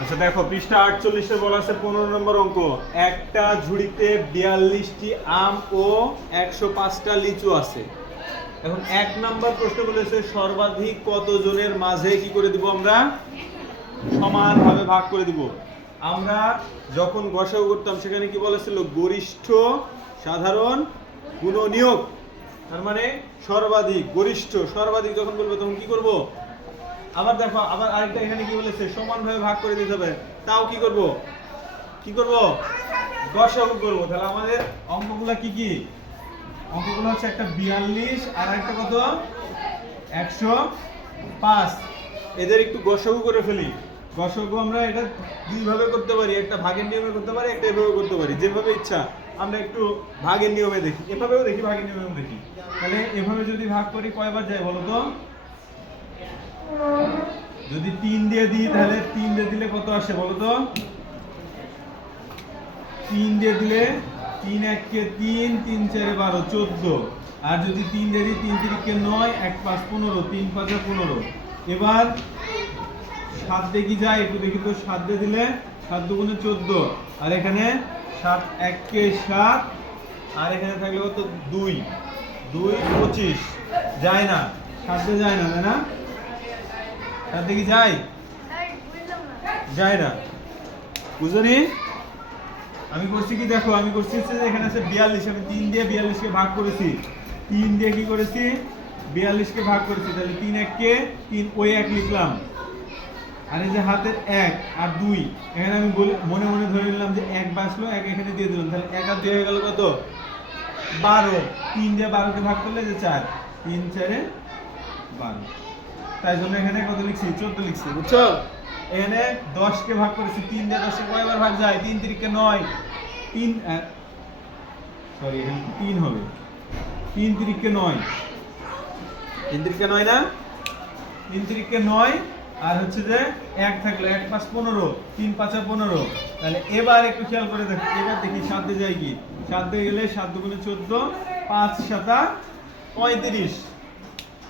আচ্ছা দেখো পৃষ্ঠা 48-এ বলা আছে 15 নম্বর অঙ্ক, একটা ঝুড়িতে 42টি আম ও 105টা লিচু আছে। এখন 1 নম্বর প্রশ্ন বলেছে সর্বাধিক কতজনের মাঝে কি করে দিব আমরা, সমানভাবে ভাগ করে দিব। আমরা যখন গসাগু করতাম সেখানে কি বলেছিল, গরিষ্ঠ সাধারণ গুণনীয়ক, তার মানে সর্বাধিক, গরিষ্ঠ সর্বাধিক যখন বলবো তখন কি করব। আবার দেখো আবার আরেকটা এখানে কি বলেছে, সমানভাবে ভাগ করে দিতে হবে, তাও কি করব, কি করব, গসাগু করব। তাহলে আমাদের অঙ্কগুলো কি কি, অঙ্কগুলো হচ্ছে একটা 42 আর একটা কত 105, এদের একটু গসাগু করে ফেলি। গসাগু আমরা এটা দুই ভাবে করতে পারি, একটা ভাগের নিয়মে করতে পারি, একটা এভাবে করতে পারি, যেভাবে ইচ্ছা। আমরা একটু ভাগের নিয়মে দেখি, এভাবেও দেখি, ভাগের নিয়মেও দেখি। তাহলে এভাবে যদি ভাগ করি কয়বার যায় বলো তো, যদি 3 দিয়ে দিই তাহলে 3 দিয়ে দিলে কত আসে বলো তো, 3 দিয়ে দিলে 3 1 3, 3 4 12, 14। আর যদি 3 দিয়ে দিই 3 3 9, 1 5 15, 3 5 15। এবার 7 দিয়ে কি যায় একটু দেখি তো, 7 দিয়ে দিলে 7 দুগুণে 14, আর এখানে 7 1 7, আর এখানে থাকলে কত 2 2 25, যায় না, 7 দিয়ে যায় না, তাই না? 7 দিয়ে কি যায়, যায় না, বুঝলি? আমি করছি কি দেখো, আমি করছি হচ্ছে যে এখানে আছে 42, আমি 3 দিয়ে 42 কে ভাগ করেছি, 3 দিয়ে কি করেছি 42 কে ভাগ করেছি, তাহলে 3 1 কে 3, ওই 1 লিখলাম, আর এই যে হাতের 1 আর 2, এখানে আমি মনে মনে ধরে নিলাম যে 1 বাঁচলো, 1 এখানে দিয়ে দিলাম, তাহলে 1 আর 2 হয়ে গেল কত 12। 3 দিয়ে 12 কে ভাগ করলে যে 4, 3 4 12, তাই জন্য এখানে কত লিখছি 14 লিখছি, বুঝছো? এখানে 10 কে ভাগ করেছি, 3 দিয়ে 10 এ কয়বার ভাগ যায়, 3 3 কে 9, 3 সরি এখানে 3 হবে, 3 3 কে 9, 3 3 কে 9 না, 3 3 কে 9, আর হচ্ছে যে 1 থাকলো, 1 5 15, 3 5 15। তাহলে এবার একটু খেয়াল করে দেখো, এবার দেখি 7 দিয়ে যায় কি, 7 দিয়ে গেলে 7 দুগুণে 14, 5 7 35।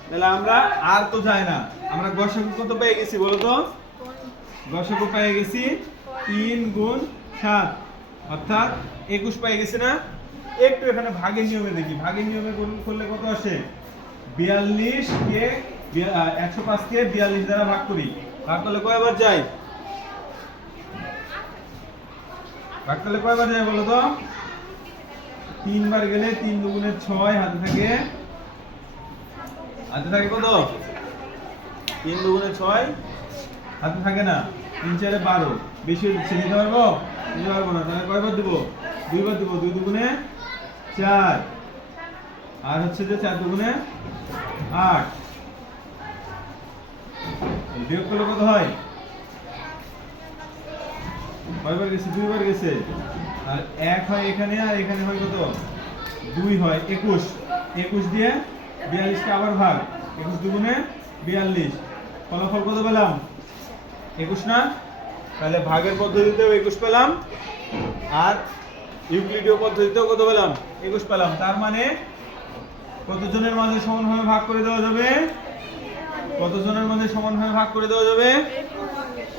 তাহলে আমরা আর তো যায় না, আমরা গসাগু কত পেয়ে গেছি বলো তো, গসাগু পেয়ে গেছি 3 গুণ 7, অর্থাৎ 21 পেয়ে গেছি না। একটু এখানে ভাগের নিয়মে দেখি, ভাগের নিয়মে করলে কত আসে, 42 কে 105 কে 42 দ্বারা ভাগ করি, ভাগ করলে কয়বার যায়, ভাগ করলে কয়বার যায় বলো তো, 3 বার গেলে 3 দুগুণে 6, হাতে থাকে, হাতে থাকে কত 3 দুগুণে 6, হাতে থাকে না, 3 4 12, বেশি হচ্ছে, নিতে পারবো, নিতে পারবো না, তাহলে কয়বার দিব, 2 বার দিব, 2 দুগুণে 4, আর হচ্ছে যে 4 দুগুণে 8, বিয়োগ করলে কত হয়, কয়বার গেছে, 2 বার গেছে, আর 1 হয় এখানে, আর এখানে হয় কত 2 হয়, 21, 21 দিয়ে 42 কে আবার ভাগ, 21 দুগুণে 42, ফলাফল কত পেলাম 21 না। তাহলে ভাগের পদ্ধতিতেও 21 পেলাম, আর ইউক্লিডীয় পদ্ধতিতেও কত পেলাম 21 পেলাম। তার মানে কতজনের মাঝে সমানভাবে ভাগ করে দেওয়া যাবে, কতজনের মাঝে সমানভাবে ভাগ করে দেওয়া যাবে,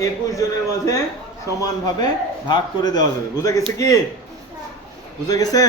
21 জনের মাঝে সমানভাবে ভাগ করে দেওয়া যাবে। বুঝা গেছে কি, বুঝা গেছে?